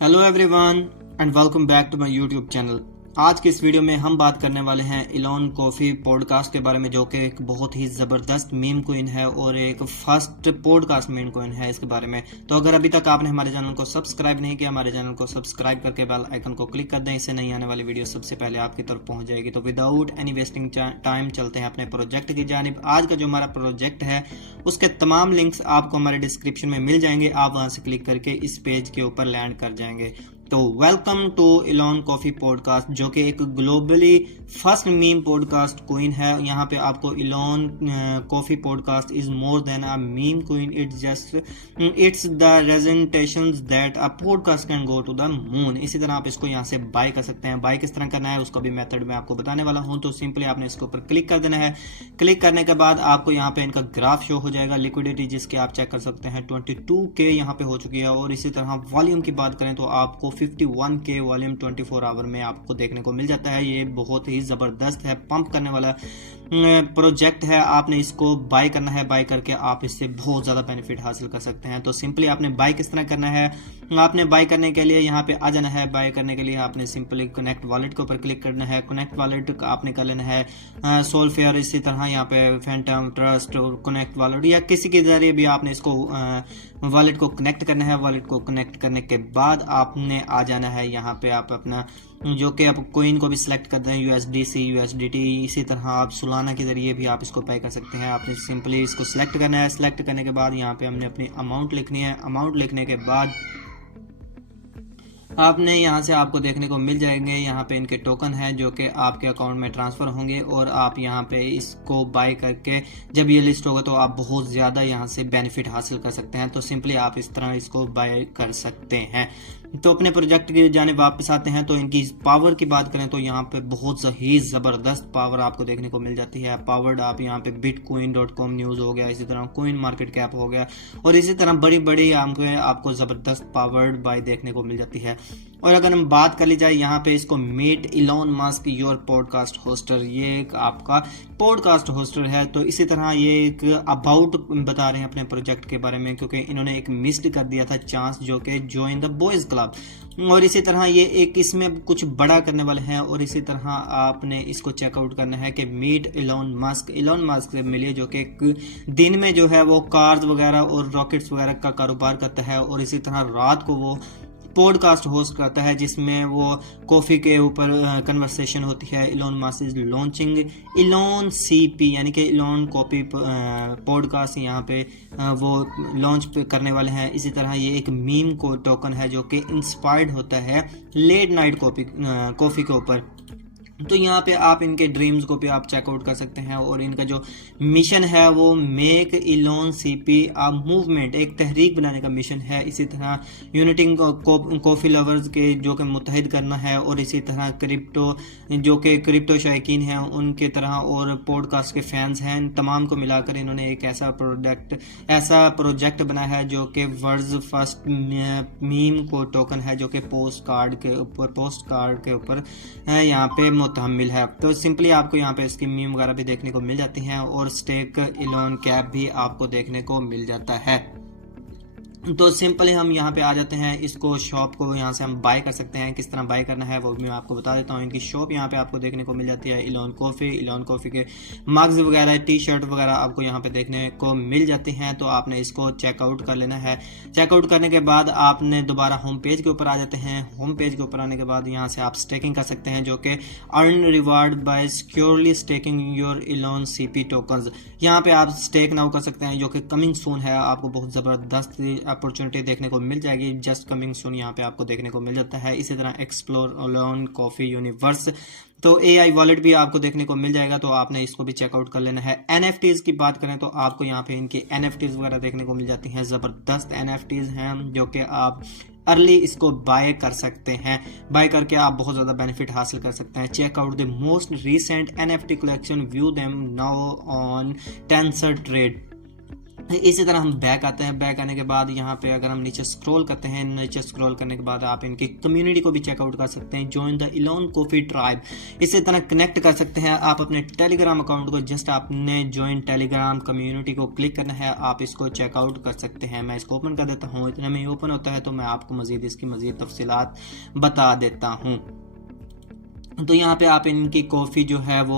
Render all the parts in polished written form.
Hello everyone and welcome back to my YouTube channel. आज की इस वीडियो में हम बात करने वाले हैं इलॉन कॉफी पॉडकास्ट के बारे में, जो कि एक बहुत ही ज़बरदस्त मीम कोइन है और एक फर्स्ट पॉडकास्ट मीम कोइन है इसके बारे में। तो अगर अभी तक आपने हमारे चैनल को सब्सक्राइब नहीं किया, हमारे चैनल को सब्सक्राइब करके बेल आइकन को क्लिक कर दें। इससे नई आने वाली वीडियो सबसे पहले आपकी तरफ पहुंच जाएगी। तो विदाउट एनी वेस्टिंग टाइम चलते हैं अपने प्रोजेक्ट की जानिब। आज का जो हमारा प्रोजेक्ट है उसके तमाम लिंक्स आपको हमारे डिस्क्रिप्शन में मिल जाएंगे। आप वहां से क्लिक करके इस पेज के ऊपर लैंड कर जाएंगे। तो welcome to Elon coffee podcast, जो कि एक globally first meme podcast coin है। यहाँ पे आपको Elon coffee podcast is more than a meme coin, it's the representations that a podcast can go to the moon. इसी तरह आप इसको यहाँ से बाय कर सकते हैं। बाय किस तरह करना है उसका भी मेथड मैं आपको बताने वाला हूँ। तो सिंपली आपने इसके ऊपर क्लिक कर देना है। क्लिक करने के बाद आपको यहाँ पे इनका ग्राफ शो हो जाएगा, लिक्विडिटी जिसकी आप चेक कर सकते हैं 22K यहाँ पे हो चुकी है। और इसी तरह वॉल्यूम की बात करें तो आपको 51K वॉल्यूम 24 आवर में आपको देखने को मिल जाता है। ये बहुत ही जबरदस्त है, पंप करने वाला प्रोजेक्ट है। आपने इसको बाय करना है, बाय करके आप इससे बहुत ज्यादा बेनिफिट हासिल कर सकते हैं। तो सिंपली आपने बाय किस तरह करना है, आपने बाय करने के लिए यहाँ पे आ जाना है। बाय करने के लिए आपने सिंपली कनेक्ट वॉलेट के ऊपर क्लिक करना है। कनेक्ट वॉलेट आपने कर लेना है सोलफेयर, इसी तरह यहाँ पे फैंटम, ट्रस्ट और कनेक्ट वॉलेट या किसी के जरिए भी आपने इसको वॉलेट को कनेक्ट करना है। वॉलेट को कनेक्ट करने के बाद आपने आ जाना है यहाँ पे, आप अपना जो कि आप कोइन को भी सिलेक्ट कर दें, USDC, USDT। इसी तरह आप सुलाना के जरिए भी आप इसको पे कर सकते हैं। आपने सिंपली इसको सिलेक्ट करना है। सिलेक्ट करने के बाद यहाँ पे हमने अपनी अमाउंट लिखनी है। अमाउंट लिखने के बाद आपने यहाँ से आपको देखने को मिल जाएंगे, यहाँ पे इनके टोकन है जो कि आपके अकाउंट में ट्रांसफर होंगे। और आप यहाँ पे इसको बाय करके जब ये लिस्ट होगा तो आप बहुत ज़्यादा यहाँ से बेनिफिट हासिल कर सकते हैं। तो सिंपली आप इस तरह इसको बाय कर सकते हैं। तो अपने प्रोजेक्ट की जाने वापस आते हैं। तो इनकी पावर की बात करें तो यहाँ पे बहुत ही ज़बरदस्त पावर आपको देखने को मिल जाती है। पावर्ड आप यहाँ पे bitcoin.com न्यूज़ हो गया, इसी तरह कोइन मार्केट कैप हो गया, और इसी तरह बड़ी बड़ी आपको ज़बरदस्त पावर्ड बाय देखने को मिल जाती है। और अगर हम बात कर ली जाए यहाँ पे इसको meet Elon Musk your podcast hoster, ये एक आपका पॉडकास्ट होस्टर है। तो इसी तरह ये एक अबाउट बता रहे हैं अपने प्रोजेक्ट के बारे में, क्योंकि इन्होंने एक मिस्ड कर दिया था चांस, जो कि जॉइन द बॉयज क्लब। और इसी तरह ये एक इसमें कुछ बड़ा करने वाले हैं। और इसी तरह आपने इसको चेकआउट करना है कि मीट इलॉन मस्क से मिलिए, जो कि दिन में जो है वो कार्स वगैरह और रॉकेट्स वगैरह का कारोबार करता है, और इसी तरह रात को वो पॉडकास्ट होस्ट करता है जिसमें वो कॉफी के ऊपर कन्वर्सेशन होती है। Elon Musk is launching Elon CP यानी कि इलॉन कॉफी पॉडकास्ट यहाँ पे वो लॉन्च करने वाले हैं। इसी तरह ये एक मीम को टोकन है जो कि इंस्पायर्ड होता है लेट नाइट कॉफी के ऊपर। तो यहाँ पे आप इनके ड्रीम्स को भी आप चेकआउट कर सकते हैं। और इनका जो मिशन है वो make Elon CP a movement, एक तहरीक बनाने का मिशन है। इसी तरह यूनिटिंग कॉफ़ी लवर्स के जो कि मुत्तहिद करना है, और इसी तरह क्रिप्टो शौकीन हैं उनके तरह, और पॉडकास्ट के फैंस हैं, तमाम को मिलाकर इन्होंने एक ऐसा प्रोजेक्ट बनाया है जो कि वर्ल्ड फर्स्ट मीम को टोकन है, जो कि पोस्ट कार्ड के ऊपर यहाँ पे मुतहम्मिल है। तो सिंपली आपको यहाँ पे इसकी मीम वगैरह भी देखने को मिल जाती हैं, और स्टेक इलॉन कैप भी आपको देखने को मिल जाता है। तो सिंपली हम यहाँ पे आ जाते हैं। इसको शॉप को यहाँ से हम बाय कर सकते हैं। किस तरह बाय करना है वो भी मैं आपको बता देता हूँ। इनकी शॉप यहाँ पे आपको देखने को मिल जाती है, इलॉन कॉफ़ी के मग्स वगैरह, T-शर्ट वगैरह आपको यहाँ पे देखने को मिल जाती हैं। तो आपने इसको चेकआउट कर लेना है। चेकआउट करने के बाद आपने दोबारा होम पेज के ऊपर आ जाते हैं। होम पेज के ऊपर आने के बाद यहाँ से आप स्टेकिंग कर सकते हैं, जो कि earn reward by securely staking your Elon CP tokens. यहाँ पे आप स्टेक नाउ कर सकते हैं, जो कि कमिंग सून है। आपको बहुत ज़बरदस्त अपॉर्चुनिटी देखने को मिल जाएगी, जस्ट कमिंग सून यहाँ पे आपको देखने को मिल जाता है। इसी तरह एक्सप्लोर इलॉन कॉफी यूनिवर्स, तो AI वॉलेट भी आपको देखने को मिल जाएगा। तो आपने इसको भी चेकआउट कर लेना है। NFTs की बात करें तो आपको यहाँ पे इनकी NFTs वगैरह देखने को मिल जाती हैं। ज़बरदस्त NFTs हैं जो कि आप अर्ली इसको बाय कर सकते हैं। बाय करके आप बहुत ज़्यादा बेनिफिट हासिल कर सकते हैं। Checkout the most recent NFT collection, view them now on tensor trade. इसी तरह हम बैक आते हैं। बैक आने के बाद यहाँ पे अगर हम नीचे स्क्रॉल करते हैं, नीचे स्क्रॉल करने के बाद आप इनकी कम्युनिटी को भी चेकआउट कर सकते हैं, join the Elon coffee tribe. इसी तरह कनेक्ट कर सकते हैं आप अपने टेलीग्राम अकाउंट को। जस्ट आपने ज्वाइन टेलीग्राम कम्युनिटी को क्लिक करना है, आप इसको चेकआउट कर सकते हैं। मैं इसको ओपन कर देता हूँ। इतने में ओपन होता है तो मैं आपको मजीद इसकी मजीद तफसीलात बता देता हूँ। तो यहाँ पे आप इनकी कॉफ़ी जो है वो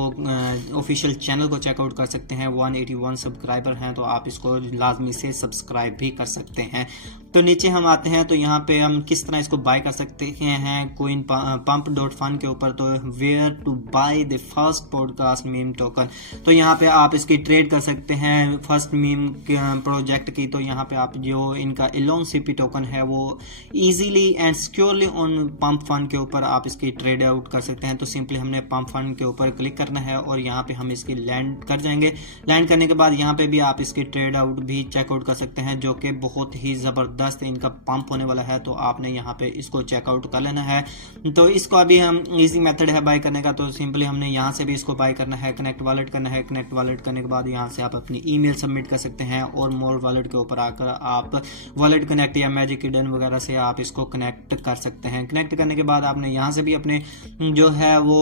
ऑफिशियल चैनल को चेकआउट कर सकते हैं। 181 सब्सक्राइबर हैं तो आप इसको लाजमी से सब्सक्राइब भी कर सकते हैं। तो नीचे हम आते हैं तो यहाँ पे हम किस तरह इसको बाय कर सकते हैं कोइन pump.fun के ऊपर। तो where to buy the first podcast meme token, तो यहाँ पे आप इसकी ट्रेड कर सकते हैं फर्स्ट मीम प्रोजेक्ट की। तो यहाँ पे आप जो इनका इलोन सीपी टोकन है वो easily and securely on pump fund के ऊपर आप इसकी ट्रेड आउट कर सकते हैं। तो सिंपली हमने पंप फंड के ऊपर क्लिक करना है और यहाँ पे हम इसकी लैंड कर जाएंगे। लैंड करने के बाद यहाँ पे भी आप इसकी ट्रेड आउट भी चेकआउट कर सकते हैं, जो कि बहुत ही ज़बरदस्त इनका पंप होने वाला है। तो आपने यहाँ पे इसको चेकआउट कर लेना है। तो इसको अभी हम इजी मेथड है बाय करने का। तो सिंपली हमने यहाँ से भी इसको बाय करना है, कनेक्ट वॉलेट करना है। कनेक्ट वॉलेट करने के बाद यहाँ से आप अपनी ईमेल सबमिट कर सकते हैं और मोर वॉलेट के ऊपर आकर आप वॉलेट कनेक्ट या मैजिक हिडन वगैरह से आप इसको कनेक्ट कर सकते हैं। कनेक्ट करने के बाद आपने यहाँ से भी अपने जो है वो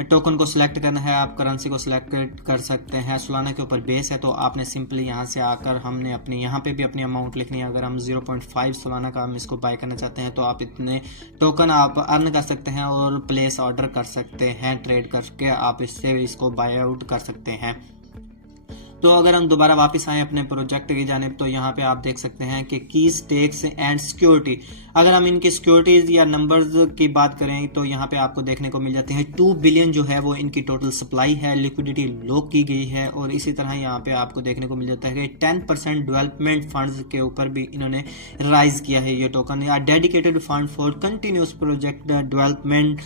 टोकन को सिलेक्ट करना है, आप करेंसी को सिलेक्ट कर सकते हैं। सोलाना के ऊपर बेस है तो आपने सिंपली यहाँ से आकर हमने अपने यहाँ पे भी अपनी अमाउंट लिखनी है। अगर हम 0.5 सोलाना का हम इसको बाय करना चाहते हैं तो आप इतने टोकन आप अर्न कर सकते हैं और प्लेस ऑर्डर कर सकते हैं। ट्रेड करके आप इससे इसको बाय आउट कर सकते हैं। तो अगर हम दोबारा वापस आए अपने प्रोजेक्ट की जानिब तो यहाँ पे आप देख सकते हैं कि की स्टेक्स एंड सिक्योरिटी। अगर हम इनकी सिक्योरिटीज या नंबर्स की बात करें तो यहाँ पे आपको देखने को मिल जाते हैं 2 बिलियन जो है वो इनकी टोटल सप्लाई है। लिक्विडिटी लॉक की गई है और इसी तरह यहाँ पे आपको देखने को मिल जाता है कि 10% डेवलपमेंट फंड्स के ऊपर भी इन्होंने राइज किया है ये टोकन, या dedicated fund for continuous project development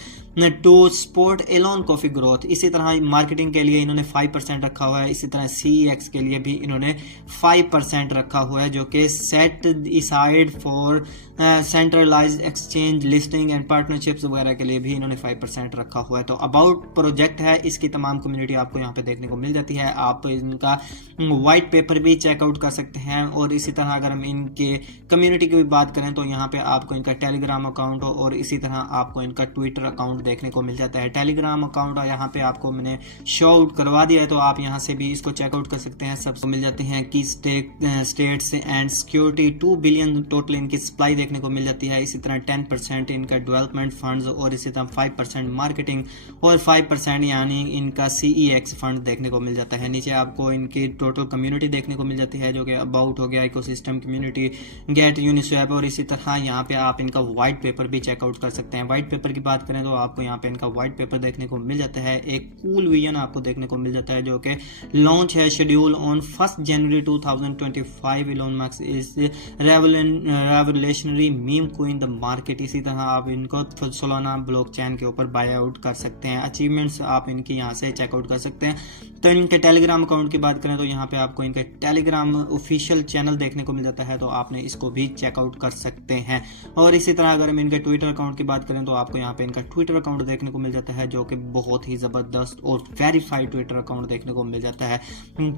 to support Elon coffee growth. इसी तरह मार्केटिंग के लिए इन्होंने 5% रखा हुआ है। इसी तरह CEX के लिए भी इन्होंने 5% रखा हुआ है, जो कि set aside for centralised exchange listing and partnerships वगैरह के लिए भी इन्होंने 5% रखा हुआ है। तो अबाउट प्रोजेक्ट है, इसकी तमाम कम्युनिटी आपको यहाँ पे देखने को मिल जाती है। आप इनका वाइट पेपर भी चेकआउट कर सकते हैं। और इसी तरह अगर हम इनके कम्युनिटी की भी बात करें तो यहाँ पे आपको इनका टेलीग्राम अकाउंट और इसी तरह आपको इनका ट्विटर अकाउंट देखने को मिल जाता है। टेलीग्राम अकाउंट यहाँ पे आपको मैंने शो आउट करवा दिया है तो आप यहाँ से भी इसको चेकआउट कर सकते हैं। सबको मिल जाते हैं की states and security 2 billion total इनकी सप्लाई देखने को मिल जाती है। इसी तरह 10% इनका डेवलपमेंट फंड्स और इसी तरह 5% मार्केटिंग और 5% यानी इनका CEX फंड देखने को मिल जाता है। नीचे आपको इनकी टोटल कम्युनिटी देखने को मिल जाती है, जो कि अबाउट हो गया, इकोसिस्टम कम्युनिटी, गेट, यूनिस्वैप और इसी तरह यहाँ पे आप इनका व्हाइट पेपर भी चेकआउट कर सकते हैं। व्हाइट पेपर की बात करें तो आपको यहाँ पे इनका व्हाइट पेपर देखने को मिल जाता है। एक कूल विजन आपको देखने को मिल जाता है, जो कि लॉन्च है schedule on 1 January 2025। Elon Musk is revolutionary meme coin the market. इसी तरह आप इनको सोलाना ब्लॉकचेन के ऊपर बाय आउट कर सकते हैं। अचीवमेंट्स आप इनकी यहाँ से चेकआउट कर सकते हैं। तो इनके टेलीग्राम अकाउंट की बात करें तो यहाँ पे आपको इनके टेलीग्राम ऑफिशियल चैनल देखने को मिल जाता है, तो आपने इसको भी चेकआउट कर सकते हैं। और इसी तरह अगर हम इनके ट्विटर अकाउंट की बात करें तो आपको यहाँ पे इनका ट्विटर अकाउंट देखने को मिल जाता है, जो कि बहुत ही ज़बरदस्त और वेरीफाइड ट्विटर अकाउंट देखने को मिल जाता है।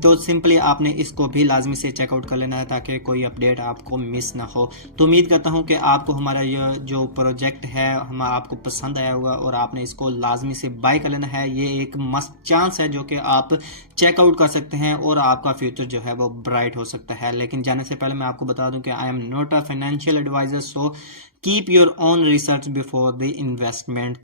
तो सिंपली आपने इसको भी लाजमी से चेकआउट कर लेना है ताकि कोई अपडेट आपको मिस ना हो। तो उम्मीद करता हूँ कि आपको हमारा ये जो प्रोजेक्ट है आपको पसंद आया होगा और आपने इसको लाजमी से बाय कर लेना है। ये एक मस्त चांस है जो कि आप चेकआउट कर सकते हैं और आपका फ्यूचर जो है वो ब्राइट हो सकता है। लेकिन जाने से पहले मैं आपको बता दूं कि I am not a financial advisor, so keep your own research before the investment.